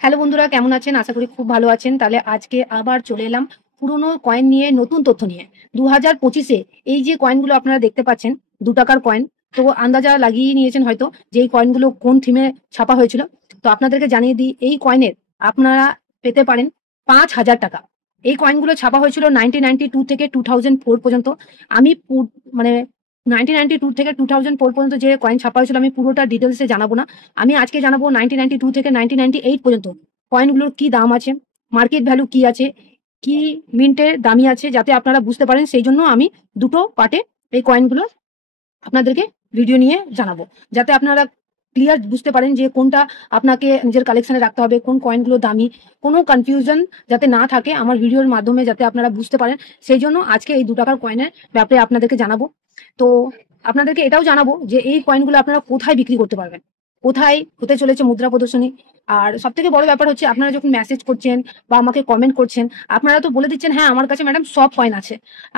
Hello বন্ধুরা, কেমন আছেন? আশা করি খুব ভালো আছেন। তাহলে আজকে আবার চলে এলাম পুরনো কয়েন নিয়ে, নতুন তথ্য নিয়ে। 2025-এ এই যে কয়েনগুলো আপনারা দেখতে পাচ্ছেন, ৳২ কয়েন। তো আন্দাজা লাগিয়ে নিয়েছেন হয়তো যে এই কয়েনগুলো কোন থিমে ছাপা হয়েছিল। তো আপনাদেরকে জানিয়ে দিই, এই কয়েনের আপনারা পেতে পারেন ৳৫,০০০। এই কয়েনগুলো ছাপা হয়েছিল 1992 থেকে 2004 পর্যন্ত। আমি মানে 1992 থেকে 2004 পর্যন্ত যে কয়েন ছাপা হয়েছিল আমি পুরোটা ডিটেলসে জানাবো না। আমি আজকে জানাবো 1992 থেকে 1998 পর্যন্ত কয়েনগুলোর কি দাম আছে, মার্কেট ভ্যালু কি আছে, কি মিন্টের দামি আছে, যাতে আপনারা বুঝতে পারেন। সেই জন্য আমি দুটো পার্টে এই কয়েনগুলো আপনাদেরকে ভিডিও নিয়ে জানাবো, যাতে আপনারা ক্লিয়ার বুঝতে পারেন যে কোনটা আপনাকে নিজের কালেকশনে রাখতে হবে, কোন কয়েনগুলো দামি। কোনো কনফিউশন যাতে না থাকে আমার ভিডিওর মাধ্যমে, যাতে আপনারা বুঝতে পারেন। সেই জন্য আজকে এই ৳২ কয়েনের ব্যাপারে আপনাদেরকে জানাবো। তো আপনাদেরকে এটাও জানাবো যে এই কয়েনগুলো আপনারা কোথায় বিক্রি করতে পারবেন, কোথায় হতে চলেছে মুদ্রা প্রদর্শনী। আর সব থেকে বড় ব্যাপার হচ্ছে, আপনারা যখন মেসেজ করছেন বা আমাকে কমেন্ট করছেন, আপনারা তো বলে দিচ্ছেন হ্যাঁ আমার কাছে ম্যাডাম সব কয়েন আছে,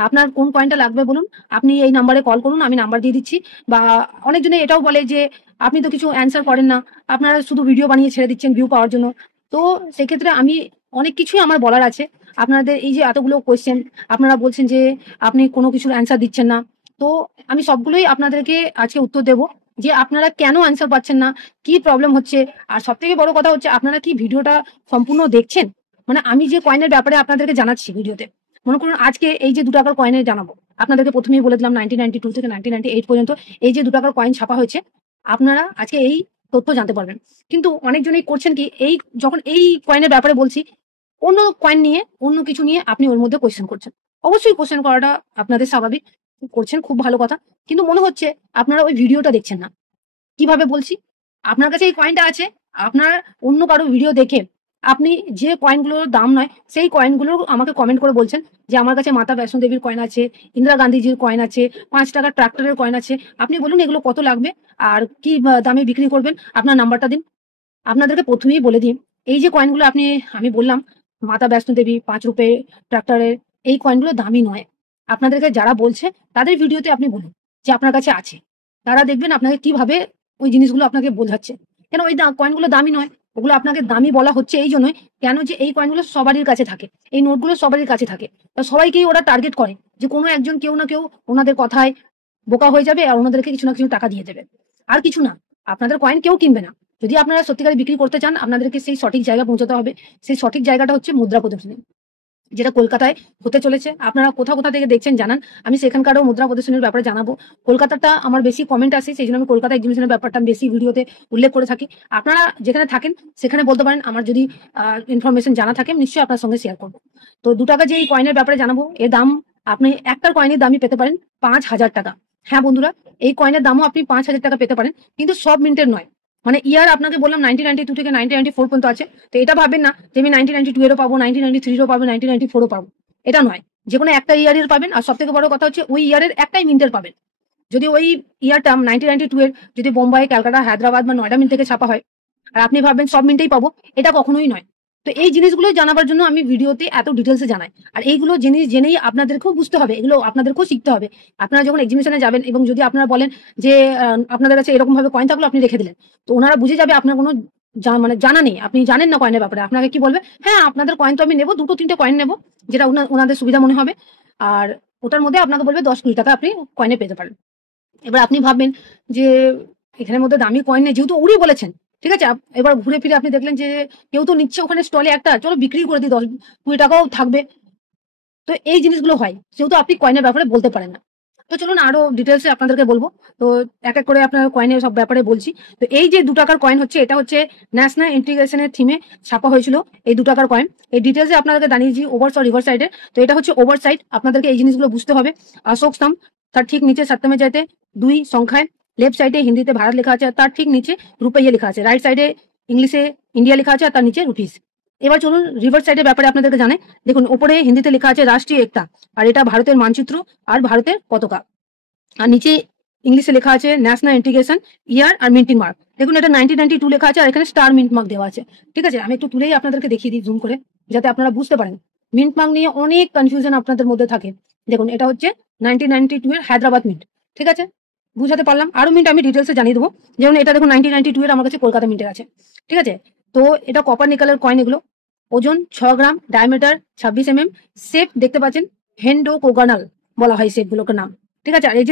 আপনার কোন কয়েনটা লাগবে বলুন, আপনি এই নাম্বারে কল করুন, আমি নাম্বার দিয়ে দিচ্ছি। বা অনেকজনে এটাও বলে যে আপনি তো কিছু অ্যান্সার করেন না, আপনারা শুধু ভিডিও বানিয়ে ছেড়ে দিচ্ছেন ভিউ পাওয়ার জন্য। তো সেক্ষেত্রে আমি অনেক কিছুই আমার বলার আছে। আপনাদের এই যে এতগুলো কোয়েশ্চেন, আপনারা বলছেন যে আপনি কোনো কিছুর অ্যান্সার দিচ্ছেন না। তো আমি সবগুলোই আপনাদেরকে আজকে উত্তর দেব, যে আপনারা কেন অ্যান্সার পাচ্ছেন না, কি প্রবলেম হচ্ছে। আর সব থেকে বড় কথা হচ্ছে, আপনারা কি ভিডিওটা সম্পূর্ণ দেখছেন? মানে আমি যে কয়েনের ব্যাপারে আপনাদেরকে জানাচ্ছি ভিডিওতে, মনে করুন আজকে এই যে ৳২ কয়েনের জানাবো, আপনাদেরকে প্রথমেই বলে দিলাম 1992 থেকে 1998 পর্যন্ত এই যে ৳২ কয়েন ছাপা হয়েছে, আপনারা আজকে এই তথ্য জানতে পারবেন। কিন্তু অনেকজনই করছেন কি, এই যখন এই কয়েনের ব্যাপারে বলছি, অন্য কয়েন নিয়ে, অন্য কিছু নিয়ে আপনি ওর মধ্যে কোয়েশ্চেন করছেন। অবশ্যই কোয়েশ্চেন করাটা আপনাদের স্বাভাবিক, করছেন, খুব ভালো কথা। কিন্তু মনে হচ্ছে আপনারা ওই ভিডিওটা দেখছেন না। কিভাবে বলছি? আপনার কাছে এই কয়েনটা আছে, আপনার অন্য কারো ভিডিও দেখে আপনি যে কয়েনগুলোর দাম নয়, সেই কয়েনগুলো আমাকে কমেন্ট করে বলছেন যে আমার কাছে মাতা বৈষ্ণো দেবীর কয়েন আছে, ইন্দিরা গান্ধীজির কয়েন আছে, ৳৫ ট্রাক্টরের কয়েন আছে। আপনি বলুন এগুলো কত লাগবে আর কি দামে বিক্রি করবেন? আপনার নাম্বারটা দিন। আপনাদেরকে প্রথমেই বলে দিই, এই যে কয়েনগুলো আমি বললাম, মাতা বৈষ্ণো দেবী, ৳৫ ট্রাক্টরের, এই কয়েনগুলো দামি নয়। আপনাদেরকে যারা বলছে তাদের ভিডিওতে আপনি বলুন যে আপনার কাছে আছে। তারা দেখবেন আপনাকে কিভাবে ওই জিনিসগুলো আপনাকে বোঝাচ্ছে। কেন ওই কয়েনগুলো দামি নয়, ওগুলো আপনাকে দামি বলা হচ্ছে এই জন্যই, কেন যে এই কয়েনগুলো সবারই কাছে থাকে। এই নোটগুলো সবারই কাছে থাকে। তো সবাইকেই ওরা টার্গেট করে যে কোনো একজন কেউ না কেউ ওনাদের কথায় বোকা হয়ে যাবে আর ওনাদেরকে কিছু না কিছু টাকা দিয়ে দেবে। আর কিছু না। আপনাদের কয়েন কেউ কিনবে না। যদি আপনারা সত্যিকারে বিক্রি করতে চান, আপনাদেরকে সেই সঠিক জায়গায় পৌঁছাতে হবে। সেই সঠিক জায়গাটা হচ্ছে মুদ্রা প্রদর্শনী, যেটা কলকাতায় হতে চলেছে। আপনারা কোথা থেকে দেখছেন জানান, আমি সেখানকারও মুদ্রা প্রদর্শনীর ব্যাপারে জানাবো। কলকাতাটা আমার বেশি কমেন্ট আসে, সেই জন্য আমি কলকাতা এক্সিবিশনের ব্যাপারটা বেশি ভিডিওতে উল্লেখ করে থাকি। আপনারা যেখানে থাকেন সেখানে বলতে পারেন, আমার যদি ইনফরমেশন জানা থাকে আমি নিশ্চয়ই আপনার সঙ্গে শেয়ার করবো। তো ৳২ যে এই কয়েনের ব্যাপারে জানাবো, এর দাম আপনি একটার কয়েনের দামই পেতে পারেন ৳৫,০০০। হ্যাঁ বন্ধুরা, এই কয়েনের দামও আপনি ৳৫,০০০ পেতে পারেন, কিন্তু সব মিন্টের নয়। মানে ইয়ার আপনাকে বললাম 1992 থেকে 1994 পর্যন্ত আছে। তো এটা ভাববেন না যে আমি 1992 এরও পাবো, 1993 এরও পাবো, 1994ও পাবো। এটা নয়। যেকোনো একটা ইয়ারের পাবেন। আর সবথেকে বড় কথা হচ্ছে ওই ইয়ারের একটাই মিন্টের পাবেন। যদি ওই ইয়ারটা 1992 এর যদি বোম্বাই, ক্যালকাটা, হায়দ্রাবাদ বা নয়ডা মিন্ট থেকে ছাপা হয়, আর আপনি ভাববেন সব মিন্টেই পাবো, এটা কখনোই নয়। তো এই জিনিসগুলো জানাবার জন্য আমি ভিডিওতে এত ডিটেলসে জানাই। আর এইগুলো জিনিস জেনেই আপনাদেরকেও বুঝতে হবে, এগুলো আপনাদেরকেও শিখতে হবে। আপনারা যখন এক্সিবিশনে যাবেন এবং যদি আপনারা বলেন যে আপনাদের কাছে এরকম ভাবে কয়েন থাকলো আপনি রেখে দিলেন, তো ওনারা বুঝে যাবে আপনার কোনো মানে জানা নেই, আপনি জানেন না কয়েনের ব্যাপারে। আপনাকে কি বলবে, হ্যাঁ আপনাদের কয়েন তো আমি নেবো, 2-3টে কয়েন নেবো, যেটা ওনাদের সুবিধা মনে হবে। আর ওটার মধ্যে আপনাকে বলবে 10-20 টাকা আপনি কয়েনে পেতে পারেন। এবার আপনি ভাববেন যে এখানের মধ্যে দামি কয়েন নেই, যেহেতু উনি বলেছেন, ঠিক আছে। এবার ঘুরে ফিরে আপনি দেখলেন যে কেউ তো নিচ্ছে ওখানে স্টলে একটা, চলো বিক্রি করে দিই, 10-20 টাকাও থাকবে। তো এই জিনিসগুলো হয়, যেহেতু আপনি কয়েনের ব্যাপারে বলতে পারেন না। তো চলুন আরো ডিটেলসে আপনাদেরকে বলবো। তো এক এক করে আপনার কয়েনের সব ব্যাপারে বলছি। তো এই যে ৳2 কয়েন হচ্ছে, এটা হচ্ছে ন্যাশনাল ইন্টিগ্রেশনের থিমে ছাপা হয়েছিল এই ৳2 কয়েন। এই ডিটেলসে আপনাদেরকে জানিয়েছি ওভার আর রিভার সাইডে। তো এটা হচ্ছে ওভার সাইড, আপনাদেরকে এই জিনিসগুলো বুঝতে হবে। অশোক স্তম্ভ, তার ঠিক নিচে সত্যমে জয়তে 2 সংখ্যায়, লেফট সাইডে হিন্দিতে ভারত লেখা আছে, আর তার ঠিক নিচে রুপইয়া লেখা আছে, রাইট সাইডে ইংলিশে ইন্ডিয়া লেখা আছে, আর তার নিচে রুপিস। এবার চলুন রিভার সাইডের ব্যাপারে আপনাদেরকে জানাই। দেখুন ওপরে হিন্দিতে লেখা আছে রাষ্ট্রীয় একতা, আর এটা ভারতের মানচিত্র আর ভারতের পতাকা। আর নিচে ইংলিশে লেখা আছে ন্যাশনাল ইন্টিগ্রেশন ইয়ার আর মিন্টিং মার্ক। দেখুন এটা 1992 লেখা আছে, আর এখানে স্টার মিন্ট মার্ক দেওয়া আছে। ঠিক আছে, আমি একটু তুলেই আপনাদেরকে দেখিয়ে দিই জুম করে, যাতে আপনারা বুঝতে পারেন। মিন্ট মার্ক নিয়ে অনেক কনফিউশন আপনাদের মধ্যে থাকে। দেখুন এটা হচ্ছে 1992 এর হায়দ্রাবাদ মিন্ট। ঠিক আছে, বুঝাতে পারলাম। আরো মিন্ট আমি ডিটেলসে জানিয়ে দেবো। যেমন এটা দেখুন 1992 এর আমার কাছে কলকাতা মিন্টের আছে। ঠিক আছে, তো এটা কপার নিকেলের কয়েন, এগুলো ওজন 6 গ্রাম, ডায়ামিটার 26 mm, শেপ দেখতে পাচ্ছেন হেন্ডো কোগানাল বলা হয় শেপগুলোকে নাম। ঠিক আছে, আর এই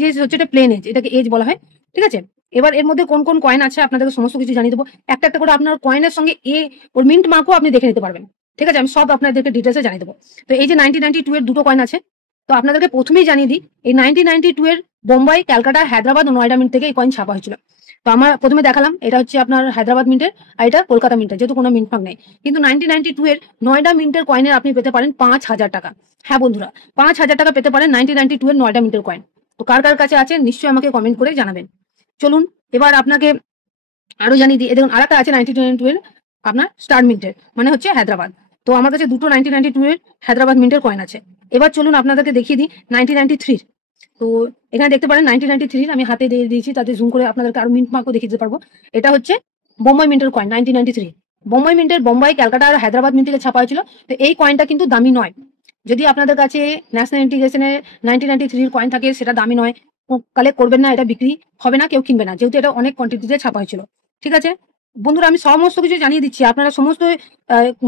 যে হচ্ছে এটা প্লেন এজ, এটাকে এজ বলা হয়। ঠিক আছে, এবার এর মধ্যে কোন কোন কয়েন আছে আপনাদেরকে সমস্ত কিছু জানিয়ে দেবো। একটা একটা করে আপনার কয়েনের সঙ্গে ওর মিন্ট মার্কও আপনি দেখে নিতে পারবেন। ঠিক আছে, আমি সব আপনাদেরকে ডিটেলসে জানিয়ে দেবো। তো এই যে 1992 এর দুটো কয়েন আছে, তো আপনাদেরকে প্রথমেই জানিয়ে দিই, এই 1992 এর বোম্বাই, ক্যালকাটা, হায়দ্রাবাদ ও নয়ডা মিন্ট থেকে এই কয়েন ছাপা হয়েছিল। তো আমার প্রথমে দেখালাম এটা হচ্ছে আপনার হায়দ্রাবাদ মিন্টের, আর এটা কলকাতা মিন্টের, যেহেতু কোনো মিন্ট মার্ক নেই। কিন্তু 1992 এর নয়ডা মিন্টের কয়েনের আপনি পেতে পারেন 5,000 টাকা। হ্যাঁ বন্ধুরা, 5,000 টাকা পেতে পারেন 1992 এর নয়ডা মিন্টের কয়েন। তো কার কার কাছে আছে নিশ্চয়ই আমাকে কমেন্ট করে জানাবেন। চলুন এবার আপনাকে আরো জানিয়ে দিই, দেখুন আরেকটা আছে 1992 এর আপনার স্টার মিন্টের, মানে হচ্ছে হায়দ্রাবাদ। তো আমার কাছে দুটো 1992 এর হায়দ্রাবাদ মিন্টের কয়েন আছে। এবার চলুন আপনাদেরকে দেখিয়ে দিই 1993। তো এখানে দেখতে পারেন 1993 আমি হাতে দিয়ে দিয়েছি, তাতে জুম করে আপনাদেরকে আরো মিন্ট মার্কও দেখিয়ে দিতে পারবো। এটা হচ্ছে বোম্বাই মিন্টের কয়েন 1993। বোম্বাই মিন্টের বোম্বাই, ক্যালকাটা আর হায়দ্রাবাদ মিন্ট থেকে ছাপা হয়েছিল। তো এই কয়েনটা কিন্তু দামি নয়। যদি আপনাদের কাছে ন্যাশনাল ইন্টিগ্রেশনের 1993 কয়েন থাকে, সেটা দামি নয়, কালেক্ট করবেন না, এটা বিক্রি হবে না, কেউ কিনবে না, যেহেতু এটা অনেক কোয়ান্টিটিতে ছাপা হয়েছিল। ঠিক আছে বন্ধুরা, আমি সমস্ত কিছু জানিয়ে দিচ্ছি, আপনারা সমস্ত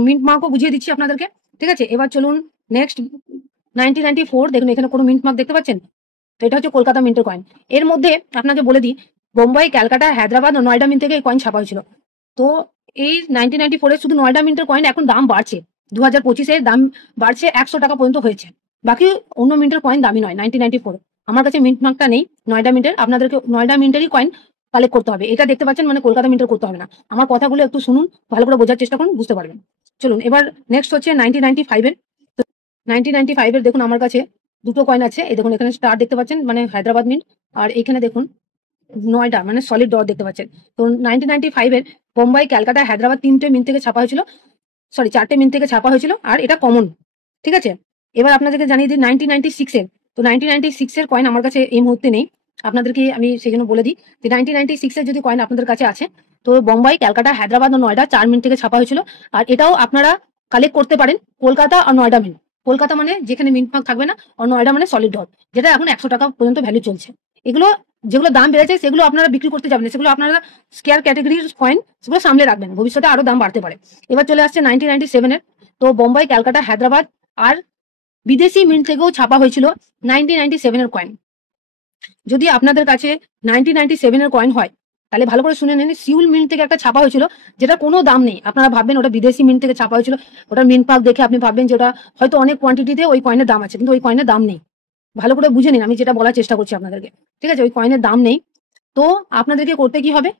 মিন্ট মার্কও বুঝিয়ে দিচ্ছি আপনাদেরকে। ঠিক আছে, এবার চলুন নেক্সট 1994। দেখুন এখানে কোনো মিন্ট মার্ক দেখতে পাচ্ছেন? তো এটা হচ্ছে কলকাতা মিন্টের কয়েন। এর মধ্যে আপনাকে বলে দিই, বোম্বাই, ক্যালকাটা, হায়দ্রাবাদ ও নয়ডা মিন্ট থেকে এই কয়েন ছাপা হয়েছিল। তো এই 1994 এর শুধু নয়ডা মিন্টের কয়েন এখন দাম বাড়ছে, 2025 এর দাম বাড়ছে 100 টাকা পর্যন্ত হয়েছে। বাকি অন্য মিন্টের কয়েন দামি নয় 1994। আমার কাছে মিন্ট মার্কটা নেই নয়ডা মিন্টের, আপনাদেরকে নয়ডা মিন্টেরই কয়েন কালেক্ট করতে হবে। এটা দেখতে পাচ্ছেন, মানে কলকাতা মিন্টের করতে হবে না। আমার কথাগুলো একটু শুনুন, ভালো করে বোঝার চেষ্টা করুন, বুঝতে পারবেন। চলুন এবার নেক্সট হচ্ছে 1995 এর। তো 1995 এর দেখুন আমার কাছে দুটো কয়েন আছে। এই দেখুন এখানে স্টার দেখতে পাচ্ছেন, মানে হায়দ্রাবাদ মিন্ট, আর এখানে দেখুন নয়ডা, মানে সলিড ডট দেখতে পাচ্ছেন। তো 1995 এর বোম্বাই, ক্যালকাটা, হায়দ্রাবাদ তিনটে মিন্ট থেকে ছাপা হয়েছিল, সরি 4টে মিন্ট থেকে ছাপা হয়েছিল, আর এটা কমন। ঠিক আছে, এবার আপনাদেরকে জানিয়ে দিই 1996 এর। তো 1996 এর কয়েন আমার কাছে এই মুহূর্তে নেই, আপনাদেরকে আমি সেই জন্য বলে দিই যে 1996 এর যদি কয়েন আপনাদের কাছে আছে, তো বোম্বাই, ক্যালকাটা, হায়দ্রাবাদ ও নয়ডা 4 মিন্ট থেকে ছাপা হয়েছিল। আর এটাও আপনারা কালেক্ট করতে পারেন কলকাতা আর নয়ডা মিন্ট। কলকাতা মানে যেখানে মিন্ট মার্ক থাকবে না, আর নয়ডা মানে সলিড ডট, যেটা এখন 100 টাকা পর্যন্ত ভ্যালু চলছে। এগুলো যেগুলো দাম বেড়েছে সেগুলো আপনারা বিক্রি করতে যাবেন না, সেগুলো আপনারা স্কেয়ার ক্যাটাগরির কয়েন, সেগুলো সামলে রাখবেন, ভবিষ্যতে আরো দাম বাড়তে পারে। এবার চলে আসছে 1997 এর। তো বোম্বাই, ক্যালকাটা, হায়দ্রাবাদ আর বিদেশি মিন্ট থেকেও ছাপা হয়েছিল 1997 এর কয়েন। যদি আপনাদের কাছে 1997 এর কয়েন হয়, তাহলে ভালো করে শুনে নিন, সিউল মিন্ট থেকে একটা ছাপা হয়েছিল, যেটা কোনো দাম নেই। আপনারা ভাববেন ওটা বিদেশি মিন্ট থেকে ছাপা হয়েছিল, ওটার মিন্ট মার্ক দেখে আপনি ভাববেন যে ওটা হয়তো অনেক কোয়ান্টিটিতে ওই কয়েনের দাম আছে, কিন্তু ওই কয়েনের দাম নেই। ভালো করে বুঝে নিন, আমি যেটা বলার চেষ্টা করছি আপনাদেরকে। ঠিক আছে, ওই কয়েনের দাম নেই। তো আপনাদেরকে করতে কি হবে,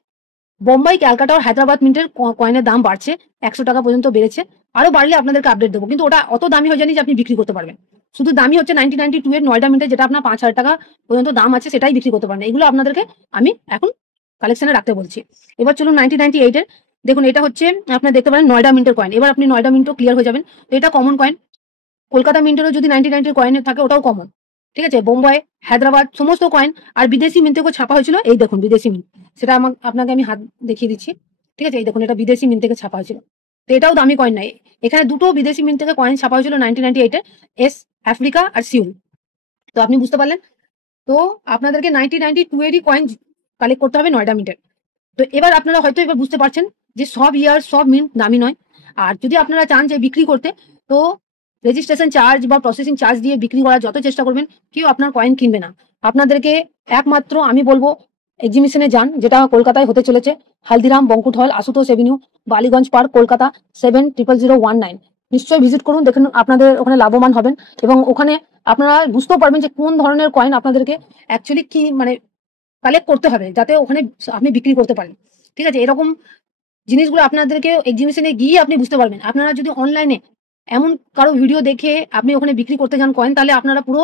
বোম্বাই, ক্যালকাটা আর হায়দ্রাবাদ মিন্টের কয়েনের দাম বাড়ছে, 100 টাকা পর্যন্ত বেড়েছে, আরো বাড়লে আপনাদেরকে আপডেট দেবো, কিন্তু ওটা অত দামি হয়ে যায়নি যে আপনি বিক্রি করতে পারবেন। শুধু দামি হচ্ছে 1992 এর নয়ডা মিন্টের, যেটা আপনার 5,000 টাকা পর্যন্ত দাম আছে, সেটাই বিক্রি করতে পারেন। এগুলো আপনাদেরকে আমি এখন কালেকশনে রাখতে বলছি। এবার চলুন 1998 এর। দেখুন এটা হচ্ছে আপনার দেখতে পারেন নয়ডা মিন্টের কয়েন। এবার আপনি নয়ডা মিন্টও ক্লিয়ার হয়ে যাবেন। তো এটা কমন কয়েন। কলকাতা মিন্টেরও যদি 1990 কয়েন থাকে, ওটাও কমন। ঠিক আছে, বোম্বাই, হায়দ্রাবাদ সমস্ত কয়েন, আর বিদেশি মিন্ট থেকেও ছাপা হয়েছিল। এই দেখুন বিদেশি মিন্ট, সেটা আপনাকে আমি হাত দেখিয়ে দিচ্ছি। ঠিক আছে, এই দেখুন এটা বিদেশি মিন্ট থেকে ছাপা হয়েছিল। তো এটাও দামি কয়েন নাই। এখানে দুটো বিদেশি মিন্ট থেকে কয়েন ছাপা হয়েছিল 1998 এ, এস আফ্রিকা আর সিউল। তো আপনি বুঝতে পারলেন। তো আপনাদেরকে 1992 এরই কয়েন কালেক্ট করতে হবে নয়ডা মিন্টের। তো এবার আপনারা হয়তো এবার বুঝতে পারছেন যে সব ইয়ার সব মিন্ট দামি নয়। আর যদি আপনারা চান যে বিক্রি করতে, তো রেজিস্ট্রেশন চার্জ বা প্রসেসিং চার্জ দিয়ে বিক্রি করার যত চেষ্টা করবেন, কেউ আপনার কয়েন কিনবে না। আপনাদেরকে একমাত্র আমি বলবো এক্সিবিশনে যান, যেটা কলকাতায় হতে চলেছে, হালদিরাম বঙ্কুট হল, আশুতোষ এভিনিউ, বালিগঞ্জ পার্ক, কলকাতা 70019। নিশ্চয়ই ভিজিট করুন, দেখুন আপনাদের ওখানে লাভবান হবেন, এবং ওখানে আপনারা বুঝতেও পারবেন যে কোন ধরনের কয়েন আপনাদেরকে অ্যাকচুয়ালি কি মানে কালেক্ট করতে হবে, যাতে ওখানে আপনি বিক্রি করতে পারেন। ঠিক আছে, এরকম জিনিসগুলো আপনাদেরকে এক্সিবিশনে গিয়ে আপনি বুঝতে পারবেন। আপনারা যদি অনলাইনে এমন কারো ভিডিও দেখে আপনি ওখানে বিক্রি করতে যান কয়েন, তাহলে আপনারা পুরো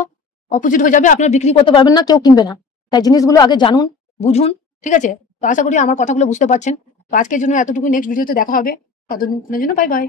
অপোজিট হয়ে যাবে, আপনারা বিক্রি করতে পারবেন না, কেউ কিনবে না। তাই জিনিসগুলো আগে জানুন, বুঝুন। ঠিক আছে, তো আশা করি আমার কথাগুলো বুঝতে পারছেন। তো আজকের জন্য এতটুকু, নেক্সট ভিডিওতে দেখা হবে, ততদিনের জন্য বাই বাই।